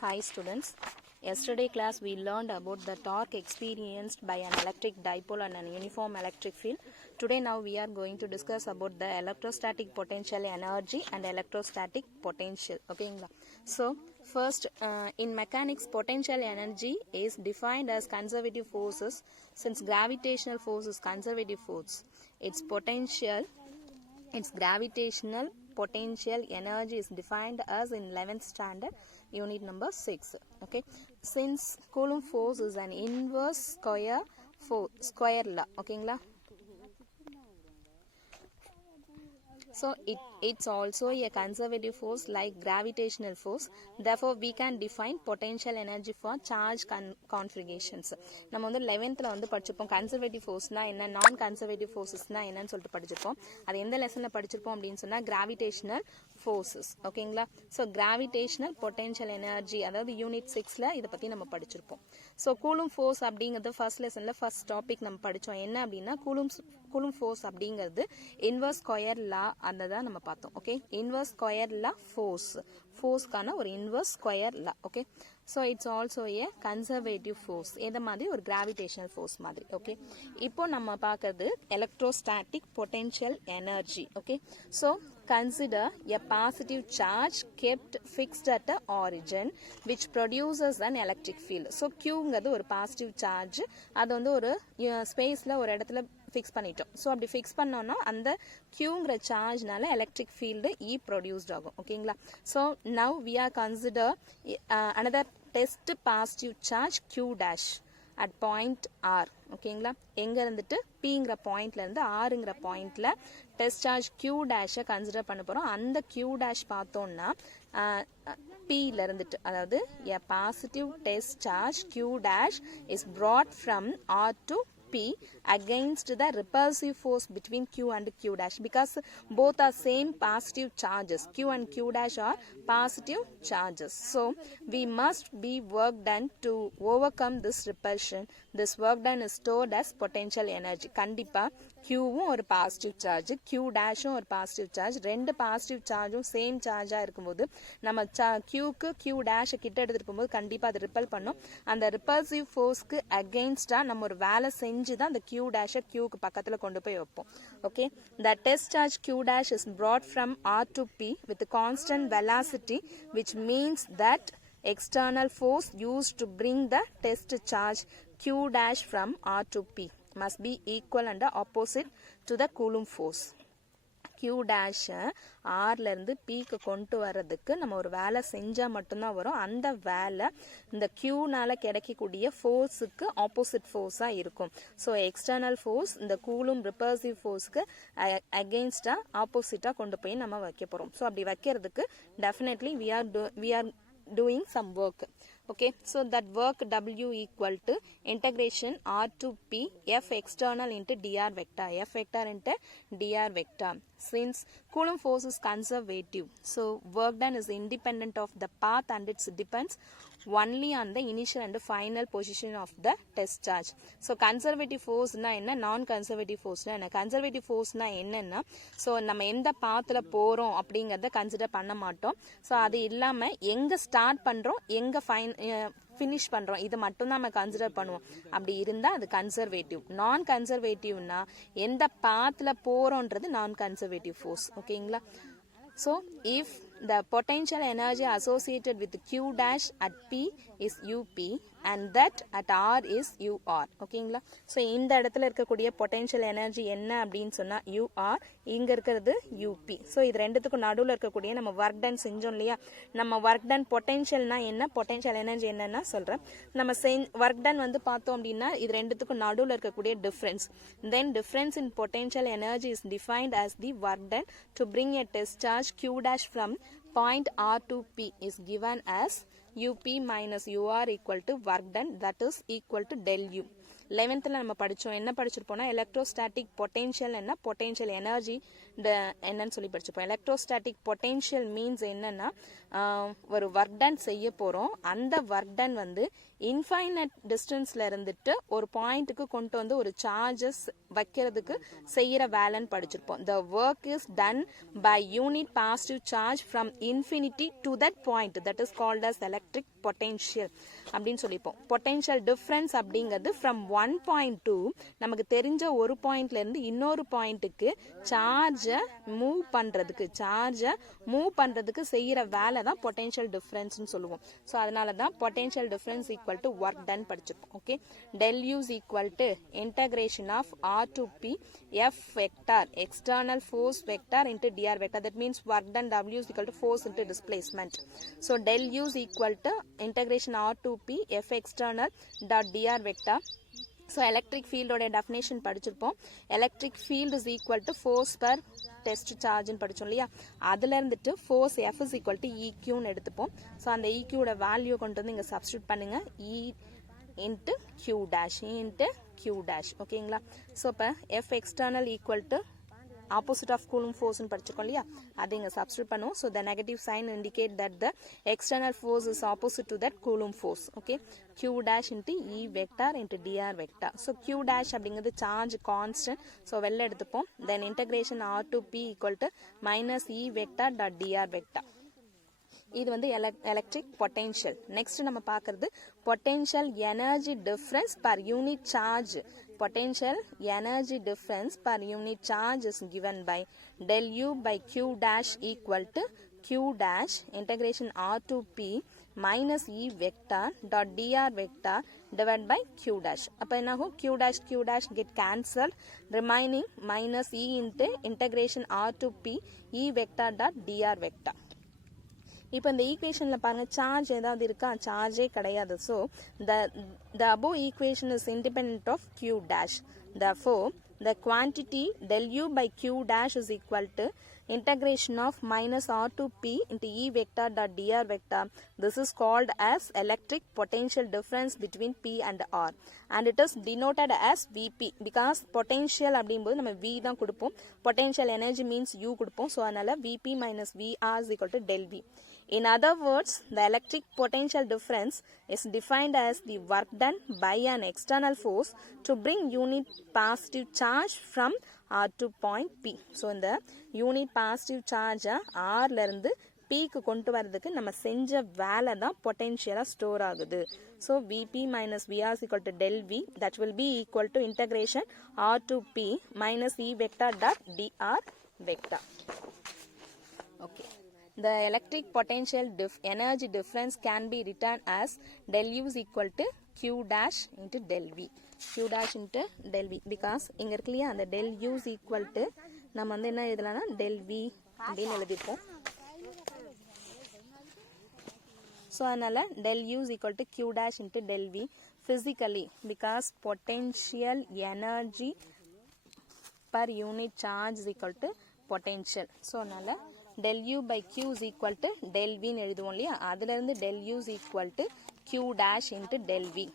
Hi students, yesterday class we learned about the torque experienced by an electric dipole and an uniform electric field. Today now we are going to discuss about the electrostatic potential energy and electrostatic potential. Okay, so first in mechanics potential energy is defined as conservative forces. Since gravitational force is conservative force, its gravitational potential energy is defined as in 11th standard unit number 6. Okay, since Coulomb force is an inverse square law. Okay, so it's also a conservative force like gravitational force. Therefore we can define potential energy for charge configurations. நம்ம வந்து 11thல வந்து படிச்சிருப்போம் conservative forceனா என்ன, non conservative forcesனா என்னன்னு சொல்லிட்டு படிச்சிருப்போம். அது எந்த லெசன்ல படிச்சிருப்போம் அப்படினு சொன்னா gravitational forces. ஓகேங்களா? so gravitational potential energy அதாவது யூனிட் 6ல இத பத்தி நம்ம படிச்சிருப்போம். so Coulomb force அப்படிங்கிறது ஃபர்ஸ்ட் லெசன்ல ஃபர்ஸ்ட் டாபிக் நம்ம படிச்சோம். என்ன அப்படினா Coulomb force அப்படிங்கிறது இன்வர்ஸ் ஸ்கொயர் லா அந்ததான் நம்ம பார்த்தோம். ஓகே, இன்வர்ஸ் ஸ்கொயர் லா ஃபோர்ஸ்க்கான ஒரு inverse square law. Okay, so it's also A conservative force, எந்த மாதிரி ஒரு கிராவிடேஷனல் ஃபோர்ஸ் மாதிரி. ஓகே, இப்போ நம்ம பார்க்கறது electrostatic potential energy. Okay, so consider a positive charge kept fixed at a origin which produces an electric field. so Qங்கிறது ஒரு positive charge, அது வந்து ஒரு ஸ்பேஸ்ல ஒரு இடத்துல ஃபிக்ஸ் பண்ணிட்டோம். ஸோ அப்படி ஃபிக்ஸ் பண்ணோம்னா அந்த Qங்கிற சார்ஜ்னால எலக்ட்ரிக் ஃபீல்டு ப்ரொடியூஸ்ட் ஆகும். ஓகேங்களா? So now we are consider another test positive charge Q dash at point R. ஓகேங்களா? எங்க இருந்துட்டு Pங்கிற பாயிண்ட்ல இருந்து Rங்கிற பாயிண்ட்ல டெஸ்ட் சார்ஜ் Q டேஷை கன்சிடர் பண்ண போறோம். அந்த Q டேஷ் பார்த்தோம்னா Pல இருந்துட்டு, அதாவது a positive test charge Q dash is brought from R to P against the repulsive force between Q and Q dash, because both are same positive charges. Q and Q dash are positive charges. So we must be work done to overcome this repulsion. This work done is stored as potential energy. கண்டிப்பா Qவும் ஒரு positive charge, Q டேஷும் ஒரு positive charge, ரெண்டு positive சார்ஜும் same சார்ஜா இருக்கும்போது நம்ம Qக்கு Q dash கிட்ட எடுத்துட்டு போகும்போது கண்டிப்பா அது ரிப்பல் பண்ணும். அந்த ரிப்பல்சிவ் ஃபோர்ஸ்க்கு அகைன்ஸ்டா நம்ம ஒரு வேலை செஞ்சுதான் அந்த Q டேஷை Qக்கு பக்கத்துல கொண்டு போய் வைப்போம். Okay, the test charge Q dash is brought from R to P with constant velocity, which means that external force used to bring the test charge Q dash from R to P must be equal and opposite to the Coulomb force. Q dash Rல இருந்து Pக்கு கொண்டு வர்றதுக்கு நம்ம ஒரு வேலை செஞ்சா மட்டும்தான் வரும். அந்த வேலை இந்த Qனால கிடைக்கக்கூடிய ஃபோர்ஸுக்கு ஆப்போசிட் ஃபோர்ஸா இருக்கும். ஸோ எக்ஸ்டர்னல் ஃபோர்ஸ் இந்த Coulomb ரிப்பல்சிவ் ஃபோர்ஸ்க்கு அகெயின்ஸ்டா ஆப்போசிட்டா கொண்டு போய் நம்ம வைக்க போறோம். ஸோ அப்படி வைக்கிறதுக்கு definitely we are doing some work. Okay, so that work W equal to integration R to P F external into dr vector, F vector into dr vector. Since Coulomb force is conservative, so work done is independent of the path and it depends only on the initial and final position of the test charge. So conservative force na enna, non conservative force na enna. Conservative force na enna, so நம்ம எந்த பாத்துல போறோம் அப்படிங்கறத consider பண்ண மாட்டோம். So அது இல்லாம எங்க start பண்றோம், எங்க ஃபினிஷ் பண்றோம், இது மட்டும் தான் நம்ம கன்சிடர் பண்ணுவோம். அப்படி இருந்தா அது கன்சர்வேட்டிவ். நான் கன்சர்வேட்டிவ்னா எந்த பாத்துல போறோம்ன்றது நான் கன்சர்வேட்டிவ் ஃபோர்ஸ். ஓகேங்களா? So if the potential energy associated with Q dash at P is UP and that at R is UR. ஓகேங்களா? ஸோ இந்த இடத்துல இருக்கக்கூடிய பொட்டென்ஷியல் எனர்ஜி என்ன அப்படின்னு சொன்னா UR, இங்க இருக்கிறது UP. ஸோ இது ரெண்டுத்துக்கும் நடுவில் இருக்கக்கூடிய நம்ம ஒர்க் டன் செஞ்சோம் இல்லையா, நம்ம ஒர்க் டன் பொட்டென்ஷியல்னா என்ன, பொட்டென்ஷியல் எனர்ஜி என்னன்னா சொல்றேன். நம்ம ஒர்க் டன் வந்து பார்த்தோம் அப்படின்னா இது ரெண்டுத்துக்கும் நடுவில் இருக்கக்கூடிய difference. Then difference in potential energy is defined as the work done to bring a test charge Q dash from point R to P is given as UP minus UR equal to work done, that is equal to del U. 11th நம்ம படிச்சோம். என்ன படிச்சிருப்போம்னா electrostatic potential என்ன, potential energy என்னன்னு சொல்லி படிச்சிருப்போம். Electrostatic potential means என்னன்னா ஒரு work done செய்ய போறோம். அந்த ஒர்க் டன் வந்து இன்ஃபைனட் டிஸ்டன்ஸ்ல இருந்துட்டு ஒரு பாயிண்ட்டுக்கு கொண்டு வந்து ஒரு சார்ஜஸ் வைக்கிறதுக்கு செய்யற வேலைன்னு படிச்சிருப்போம். The work is done by unit positive charge from infinity to that point, that is called as electric potential அப்படின்னு சொல்லிப்போம். பொட்டென்ஷியல் டிஃபரன்ஸ் அப்படிங்கிறது ஃப்ரம் ஒன் பாயிண்ட் டு நமக்கு தெரிஞ்ச ஒரு பாயிண்ட்ல இருந்து இன்னொரு பாயிண்ட்டுக்கு சார்ஜை மூவ் பண்றதுக்கு செய்யற வேலை தான் பொட்டென்ஷியல் டிஃபரன்ஸ் சொல்லுவோம். ஸோ அதனால தான் potential difference equal to work done படிச்சிருப்போம். Okay, del U's equal to integration of R to P F vector external force vector into dr vector. That means work done W is equal to force into displacement. So del U's equal to integration r to p f external dot dr vector. So electric field ஓட definition படிச்சிருப்போம். electric field is equal to force per test charge ன்னு படிச்சோம் இல்லையா, அதுல இருந்துட்டு force F is equal to EQ ன்னு எடுத்துப்போம். So அந்த EQ ஓட வேல்யூ கொண்டு வந்து இங்க சப்ஸ்டியூட் பண்ணுங்க, E into Q dash, E into Q dash. ஓகேங்களா? ஸோ இப்போ F external equal to opposite of Coulomb force ன்னு படிச்சிருக்கோம் இல்லையா, அது இங்க சப்ஸ்டிட்யூட் பண்ணுவோம். so the negative sign indicate that the external force is opposite to that Coulomb force. okay, Q dash into E vector into dr vector. so Q dash அப்படிங்கிறது charge constant, so வெளில எடுத்துப்போம். then integration R to P equal to minus E vector dot dr vector. இது வந்து electric potential. Next நம்ம பார்க்கிறது potential energy difference per unit charge. potential energy difference per unit charge is given by del u by q dash equal to q dash integration r to p minus e vector dot dr vector divided by q dash. அப்ப என்ன ஆகும், q dash get cancelled, remaining minus e into integration r to p e vector dot dr vector. இப்போ இந்த ஈக்குவேஷன்ல பாருங்க, charge ஏதாவது இருக்கா, சார்ஜே கிடையாது. So the above equation is independent of q dash. therefore the quantity del u by q dash is equal to integration of minus r to p into e vector dot dr vector. This is called as electric potential difference between p and r, and it is denoted as Vp because potential அப்படிங்கும்போது நம்ம V தான் கொடுப்போம், potential energy means U கொடுப்போம். So அதனால Vp minus Vr is equal to del V. In other words, the electric potential difference is defined as the work done by an external force to bring unit positive charge from R to point P. So, இந்த unit positive charge R ல இருந்து P க்கு கொண்டு வரதுக்கு நம்ம செஞ்ச வேலை தான் பொட்டென்ஷியலா ஸ்டோர் ஆகுது. So, Vp minus Vr is equal to del V, that will be equal to integration R to P minus E vector dot dr vector. Okay. The electric potential energy difference can be written as del U is equal to Q dash into del V. Q dash into del V because இங்க இருக்கு இல்லையா, அந்த del U is equal to நம்ம வந்து என்ன எழுதலாம்னா del V அப்படின்னு எழுதிப்போம். So அதனால del U is equal to Q dash into del V physically because potential energy per unit charge is equal to potential. So அதனால del u by q is equal to del v ன்னு எழுதுவோம் இல்லையா, அதுல இருந்து del u is equal to q dash into del v.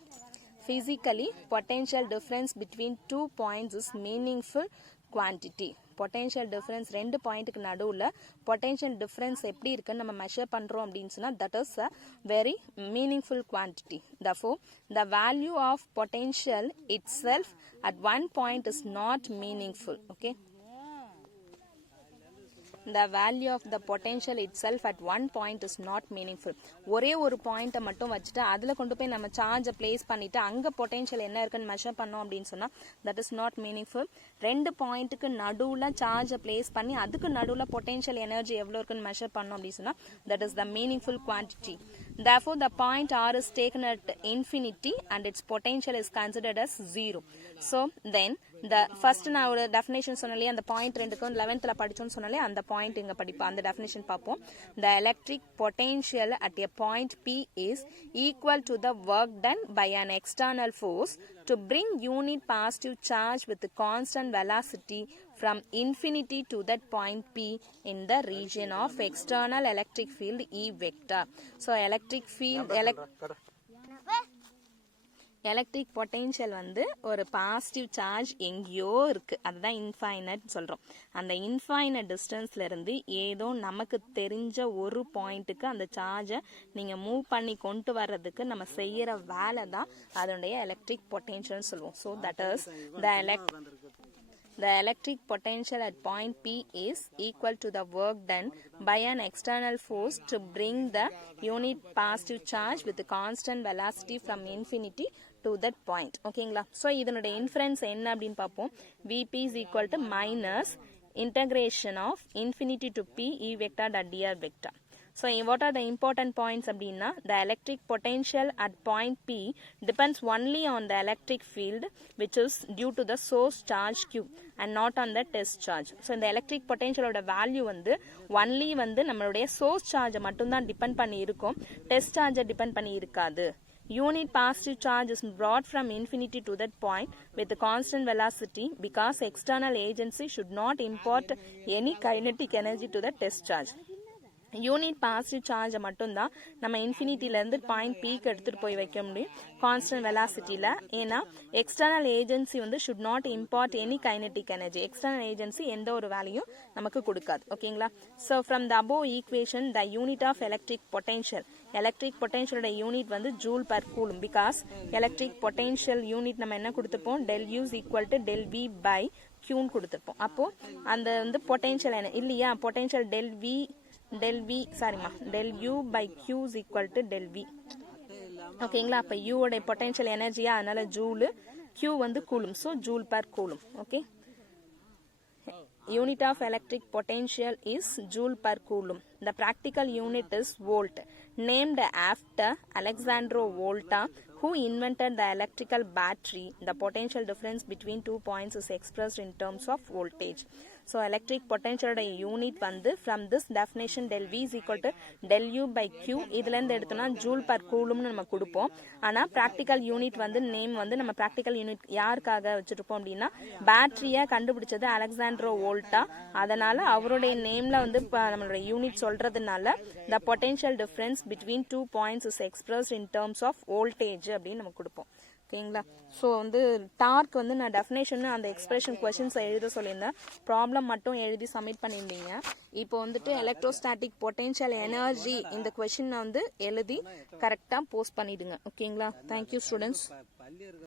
Physically, potential difference between two points is meaningful quantity. potential difference ரெண்டு பாயிண்ட்டுக்கு நடுவுல potential difference எப்படி இருக்குன்னு நம்ம மெஷர் பண்றோம் அப்படின்னு சொன்னா that is a very meaningful quantity. Therefore, the value of potential itself at one point is not meaningful. Okay. The value of the potential itself at one point is not meaningful. ஒரே ஒரு பாயிண்ட்டை மட்டும் வச்சுட்டு அதில் கொண்டு போய் நம்ம சார்ஜை பிளேஸ் பண்ணிட்டு அங்கே பொட்டென்ஷியல் என்ன இருக்குன்னு மெஷர் பண்ணோம் அப்படின்னு சொன்னால் that is not meaningful. ரெண்டு பாயிண்ட்டுக்கு நடுவில் சார்ஜை பிளேஸ் பண்ணி அதுக்கு நடுவில் பொட்டென்ஷியல் எனர்ஜி எவ்வளோ இருக்குன்னு மெஷர் பண்ணோம் அப்படின்னு சொன்னால் that is the meaningful quantity. Therefore, the point R is taken at infinity and its potential is considered as 0. So, then the first நான் ஒரு definition சொன்னாலே அந்த பாயிண்ட் ரெண்டுக்கும் 11th படிச்சோம்னு சொன்னாலே அந்த பாயிண்ட் இங்க படிப்போம், அந்த definition பார்ப்போம். The electric potential at a point P is equal to the work done by an external force to bring unit positive charge with constant velocity from infinity to that point P in the region of external electric field E vector. So, electric field electric potential வந்து ஒரு positive charge எங்கேயோ இருக்கு, அதுதான் infinite சொல்றோம். அந்த infinite டிஸ்டன்ஸ்ல இருந்து ஏதோ நமக்கு தெரிஞ்ச ஒரு பாயிண்ட்டுக்கு அந்த சார்ஜை நீங்க மூவ் பண்ணி கொண்டு வர்றதுக்கு நம்ம செய்யற வேலை தான் அதனுடைய எலக்ட்ரிக் பொட்டென்ஷியல் சொல்லுவோம். So that is the electric potential at point P is equal to the work done by an external force to bring the unit positive charge with the constant velocity from infinity to that point. ஓகேங்களா? So இதனுடைய inference என்ன அப்படின்னு பார்ப்போம். Vp is equal to minus integration of infinity to P E vector dot dr vector. So what are the important points அப்படின்னா, the electric potential at point P depends only on the electric field which is due to the source charge Q and not on the test charge. So இந்த electric potential ஓட value வந்து only வந்து நம்மளுடைய source charge மட்டும்தான் depend பண்ணி இருக்கும், test சார்ஜை depend பண்ணி இருக்காது. Unit positive charge is brought from infinity to that point with the constant velocity because external agency should not impart any kinetic energy to the test charge. Unit positive சார்ஜை மட்டும்தான் நம்ம இன்ஃபினிட்டிலேருந்து point பீக்கு எடுத்துகிட்டு போய் வைக்க முடியும் constant வெலாசிட்டியில். ஏன்னா external agency வந்து should not impart any kinetic energy, external agency எந்த ஒரு வேலையும் நமக்கு கொடுக்காது. ஓகேங்களா? So from the above equation the unit of electric பொட்டென்ஷியலோட யூனிட் வந்து joule per coulomb. Because electric potential unit நம்ம என்ன கொடுத்துப்போம், del U is equal to del V by Qன்னு கொடுத்துருப்போம். அப்போ அந்த வந்து பொட்டென்ஷியல் என்ன இல்லையா, potential del U by Q is equal to del V. ஓகேங்களா? அப்ப U ஓட பொட்டென்ஷியல் எனர்ஜியா, அதனால ஜூல், Q வந்து coulomb. So joule per coulomb. Okay, unit of electric potential is joule per coulomb. The practical unit is volt, named after Alessandro Volta, who invented the electrical battery. The potential difference between 2 points is expressed in terms of voltage. So electric potential unit வந்து from this definition del V is equal to del U by Q, இதுல இருந்து எடுத்தோம்னா joule per கூலும்னு நம்ம கொடுப்போம். ஆனா practical unit வந்து name வந்து நம்ம பிராக்டிக்கல் யூனிட் யாருக்காக வச்சிருப்போம் அப்படின்னா, பேட்டரியை கண்டுபிடிச்சது அலெக்சாண்ட்ரோ வோல்டா, அதனால அவருடைய நேம்ல வந்து நம்மளோட யூனிட் சொல்றதுனால the potential difference between 2 points is expressed in terms of voltage அப்படின்னு நம்ம கொடுப்போம். ஓகேங்களா? ஸோ வந்து டார்க் வந்து நான் டெஃபினேஷன் அந்த எக்ஸ்பிரஷன் கொஸ்டின்ஸ் எழுத சொல்லியிருந்தேன், ப்ராப்ளம் மட்டும் எழுதி சப்மிட் பண்ணியிருந்தீங்க. இப்போ வந்துட்டு எலக்ட்ரோஸ்டாட்டிக் பொட்டென்ஷியல் எனர்ஜி இந்த கொஸ்டின் வந்து எழுதி கரெக்டாக போஸ்ட் பண்ணிடுங்க. ஓகேங்களா? Thank you students.